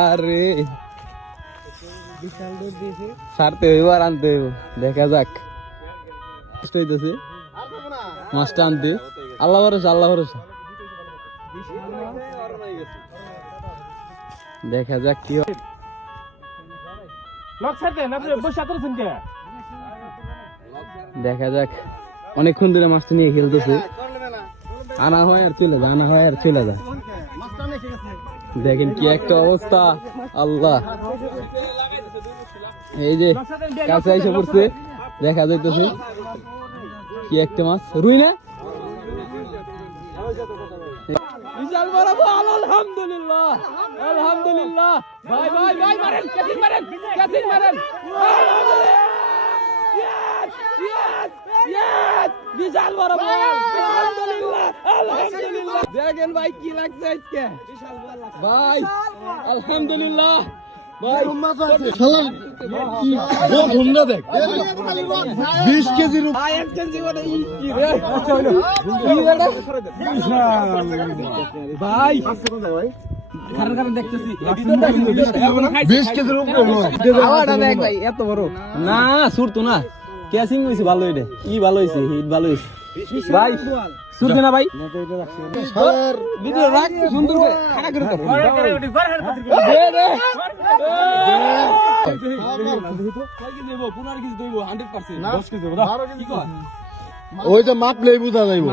আরে ছাড়তে হইব আর আনতে হইব, দেখা যাক। হইতেছে মাছটা আনতে, আল্লাহ ভরসা, আল্লাহ ভরসা। দেখা যাক কি হয়। দেখা যাক, অনেকক্ষণ ধরে মাছটা নিয়ে খেলতেছে। আনা হয় আর চলে যায়, আনা হয় আর চলে যায়। দেখেন কি একটা অবস্থা, আল্লাহ। এই যে কাছে এসে পড়ছে, দেখা যাইতেছে কি একটা মাছ, রুই না? বিশাল বড় বল, আলহামদুলিল্লাহ, আলহামদুলিল্লাহ। ভাই ভাই ভাই মারেন, ক্যাচিং মারেন, ক্যাচিং মারেন। বিশাল বড় বল, আলহামদুলিল্লাহ, আলহামদুলিল্লাহ। দেখেন ভাই কি লাগছে আজকে ভাই, আলহামদুলিল্লাহ ভাই। দেখ 20 কেজি ভাই, এত বড় না, সুরতো না। ক্যাচিং হয়েছে ভালো, এটা ই ভালো হয়েছে, হিট ভালো হয়েছে ভাই। সুরবে না ভাই, ভিতরে রাখ, সুন্দর করে খাড়া করে কর। ওই তো মাপলেই বুঝা যাইব।